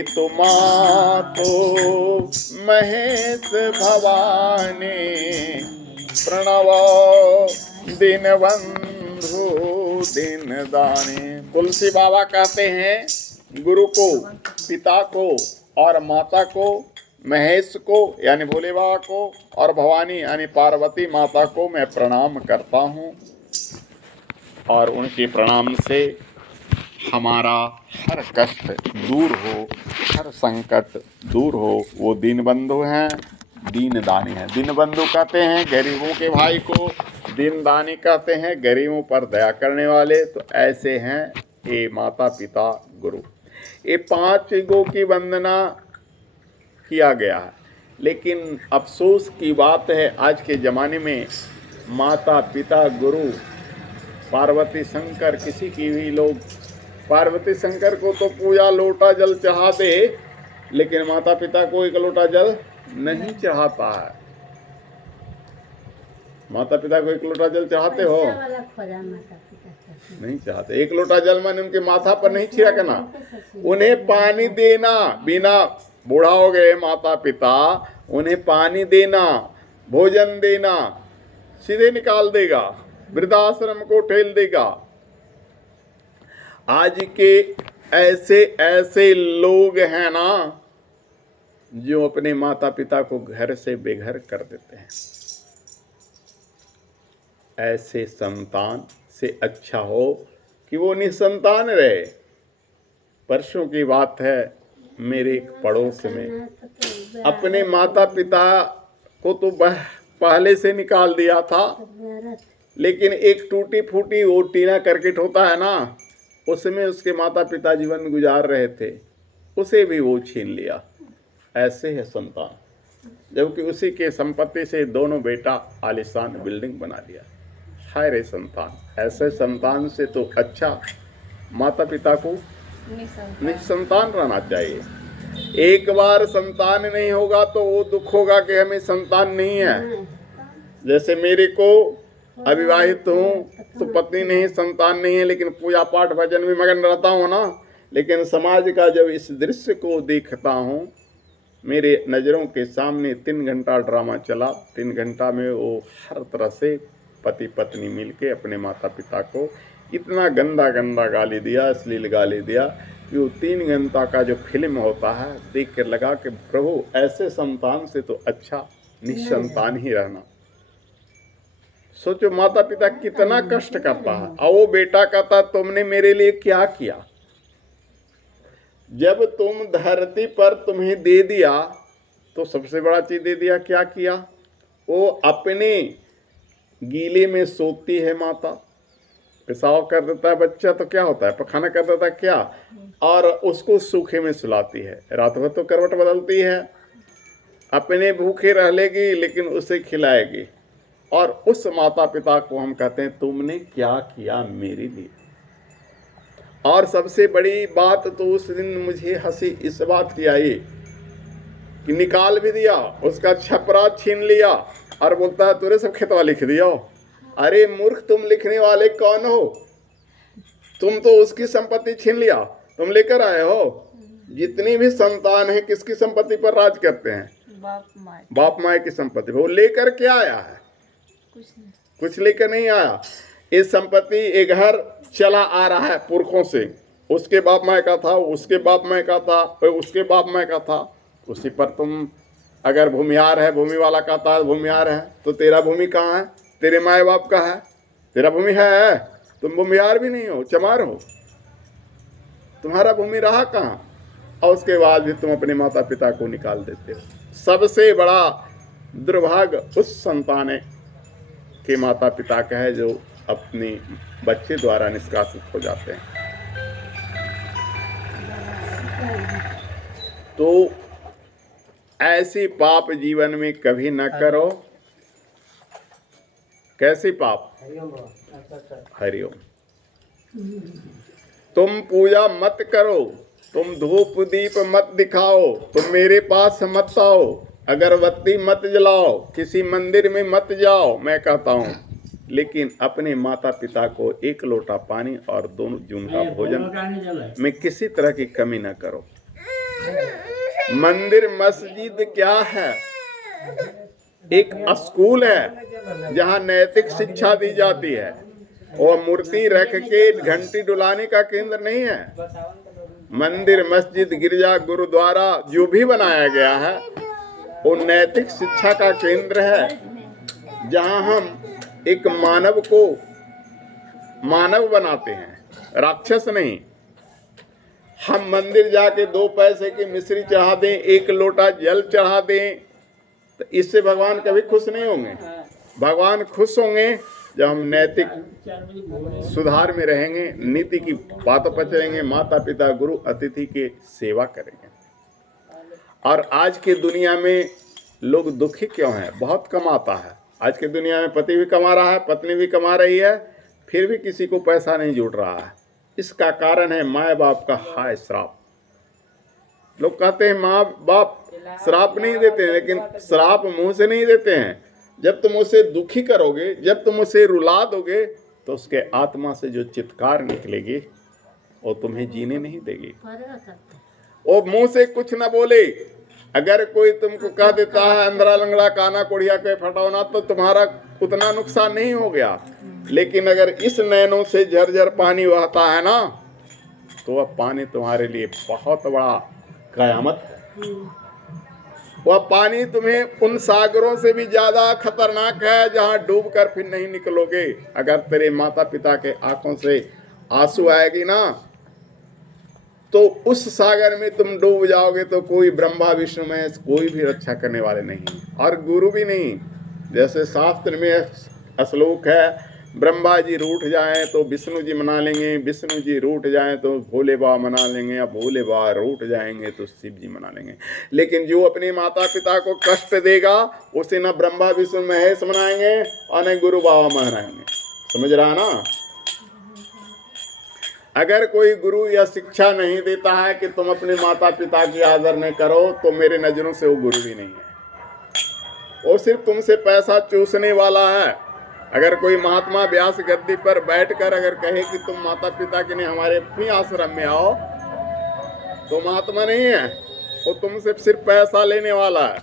हेतु मातो महेश भवानी, प्रणव दीनबंधु दीन दानी। तुलसी बाबा कहते हैं गुरु को, पिता को और माता को, महेश को यानी भोले बाबा को और भवानी यानी पार्वती माता को मैं प्रणाम करता हूँ, और उनके प्रणाम से हमारा हर कष्ट दूर हो, हर संकट दूर हो। वो दीनबंधु हैं, दीन दानी हैं। दीनबंधु कहते हैं गरीबों के भाई को, दीन दानी कहते हैं गरीबों पर दया करने वाले। तो ऐसे हैं ये माता पिता गुरु। ये 5 गो की वंदना किया गया है, लेकिन अफसोस की बात है आज के ज़माने में माता पिता गुरु पार्वती शंकर किसी की भी लोग, पार्वती शंकर को तो पूजा लोटा जल चढ़ा दे, लेकिन माता पिता को 1 लोटा जल नहीं चढ़ाता है। माता पिता को 1 लोटा जल चढ़ाते हो? नहीं चाहते। 1 लोटा जल मैंने उनके माथा पर नहीं छिड़कना, उन्हें पानी देना। बिना बूढ़ा हो गए माता पिता, उन्हें पानी देना, भोजन देना, सीधे निकाल देगा, वृद्धाश्रम को ठेल देगा। आज के ऐसे ऐसे लोग हैं ना जो अपने माता पिता को घर से बेघर कर देते हैं। ऐसे संतान से अच्छा हो कि वो निसंतान रहे। परसों की बात है, मेरे एक पड़ोस में अपने माता पिता को तो पहले से निकाल दिया था, लेकिन एक टूटी फूटी वो टीना करकट होता है ना, उसमें उसके माता पिता जीवन गुजार रहे थे, उसे भी वो छीन लिया। ऐसे है संतान, जबकि उसी के संपत्ति से दोनों बेटा आलिशान बिल्डिंग बना लिया। हाय रे संतान! ऐसे संतान से तो अच्छा माता पिता को निसंतान रहना चाहिए। एक बार संतान नहीं होगा तो वो दुख होगा कि हमें संतान नहीं है। जैसे मेरे को अविवाहित हूँ तो पत्नी नहीं, संतान नहीं है, लेकिन पूजा पाठ भजन में मगन रहता हूँ ना। लेकिन समाज का जब इस दृश्य को देखता हूँ, मेरे नज़रों के सामने 3 घंटा ड्रामा चला। 3 घंटा में वो हर तरह से पति पत्नी मिलके अपने माता पिता को इतना गंदा गंदा गाली दिया, अश्लील गाली दिया कि वो 3 घंटा का जो फिल्म होता है देख कर लगा कि प्रभु ऐसे संतान से तो अच्छा निसंतान ही रहना। सोचो माता पिता कितना कष्ट करता है। और वो बेटा कहता तुमने मेरे लिए क्या किया? जब तुम धरती पर तुम्हें दे दिया तो सबसे बड़ा चीज दे दिया। क्या किया? वो अपने गीले में सोती है माता, पेशाब कर देता है बच्चा तो क्या होता है, पखाना कर देता है क्या, और उसको सूखे में सुलाती है। रात भर तो करवट बदलती है, अपने भूखे रह लेगी लेकिन उसे खिलाएगी। और उस माता पिता को हम कहते हैं तुमने क्या किया मेरे लिए। और सबसे बड़ी बात तो उस दिन मुझे हंसी इस बात की आई कि निकाल भी दिया, उसका छपरा छीन लिया और बोलता है तुरे सब खेतवा लिख दिया। अरे मूर्ख, तुम लिखने वाले कौन हो? तुम तो उसकी संपत्ति छीन लिया, तुम लेकर आए हो। जितनी भी संतान है किसकी संपत्ति पर राज करते हैं? बाप माए की संपत्ति। वो लेकर क्या आया है? कुछ लेकर नहीं आया। ये संपत्ति, ये घर चला आ रहा है पुरखों से। उसके बाप माए का था, उसके बाप माए का था, उसके बाप माए का था। उसी पर तुम अगर भूमिहार है, भूमि वाला कहता है भूमिहार है, तो तेरा भूमि कहाँ है? तेरे माए बाप का है, तेरा भूमि है? तुम भूमिहार भी नहीं हो, चमार हो। तुम्हारा भूमि रहा कहाँ? और उसके बाद भी तुम अपने माता पिता को निकाल देते हो। सबसे बड़ा दुर्भाग्य उस संतान के माता पिता का है जो अपने बच्चे द्वारा निष्कासित हो जाते हैं। तो ऐसी पाप जीवन में कभी न करो। कैसी पाप? हरिओम। तुम पूजा मत करो, तुम धूप दीप मत दिखाओ, तुम मेरे पास मत आओ, अगरबत्ती मत जलाओ, किसी मंदिर में मत जाओ। मैं कहता हूँ, लेकिन अपने माता पिता को 1 लोटा पानी और 2 जून का भोजन में किसी तरह की कमी न करो। मंदिर मस्जिद क्या है? एक स्कूल है जहाँ नैतिक शिक्षा दी जाती है। और मूर्ति रख के घंटी डुलाने का केंद्र नहीं है। मंदिर मस्जिद गिरजा गुरुद्वारा जो भी बनाया गया है वो नैतिक शिक्षा का केंद्र है, जहाँ हम एक मानव को मानव बनाते हैं, राक्षस नहीं। हम मंदिर जाके 2 पैसे की मिश्री चढ़ा दें, 1 लोटा जल चढ़ा दें, तो इससे भगवान कभी खुश नहीं होंगे। भगवान खुश होंगे जब हम नैतिक सुधार में रहेंगे, नीति की बातों पर चलेंगे, माता पिता गुरु अतिथि के सेवा करेंगे। और आज की दुनिया में लोग दुखी क्यों हैं? बहुत कमाता है आज की दुनिया में, पति भी कमा रहा है, पत्नी भी कमा रही है, फिर भी किसी को पैसा नहीं जुट रहा है। इसका कारण है माँ बाप का हाय श्राप। लोग कहते हैं माँ बाप श्राप नहीं देते हैं, लेकिन श्राप मुंह से नहीं देते हैं। जब तुम उसे दुखी करोगे, जब तुम उसे रुला दोगे, तो उसके आत्मा से जो चित्कार निकलेगी वो तुम्हें जीने नहीं देगी। वो मुंह से कुछ ना बोले, अगर कोई तुमको कह देता है अंदरा लंगड़ा काना कोढ़िया के फटौना, तो तुम्हारा उतना नुकसान नहीं हो गया। लेकिन अगर इस नैनों से झरझर पानी बहता है ना, तो वह पानी तुम्हारे लिए बहुत बड़ा कयामत है। वह पानी तुम्हें उन सागरों से भी ज्यादा खतरनाक है जहां डूब कर फिर नहीं निकलोगे। अगर तेरे माता पिता के आंखों से आंसू आएगी ना, तो उस सागर में तुम डूब जाओगे, तो कोई ब्रह्मा विष्णु में कोई भी रक्षा करने वाले नहीं, और गुरु भी नहीं। जैसे शास्त्र में श्लोक है, ब्रह्मा जी रूठ जाएं तो विष्णु जी मना लेंगे, विष्णु जी रूठ जाएं तो भोले बाबा मना लेंगे, या भोले बाबा रूठ जाएंगे तो शिव जी मना लेंगे। लेकिन जो अपने माता पिता को कष्ट देगा उसे न ब्रह्मा विष्णु महेश मनाएंगे और न गुरु बाबा मनाएंगे। समझ रहा ना? अगर कोई गुरु या शिक्षा नहीं देता है कि तुम अपने माता पिता की आदर नहीं करो, तो मेरे नजरों से वो गुरु भी नहीं है, वो सिर्फ तुमसे पैसा चूसने वाला है। अगर कोई महात्मा व्यास गद्दी पर बैठकर अगर कहे कि तुम माता पिता के लिए हमारे अपने आश्रम में आओ, तो महात्मा नहीं है, वो तुमसे सिर्फ पैसा लेने वाला है।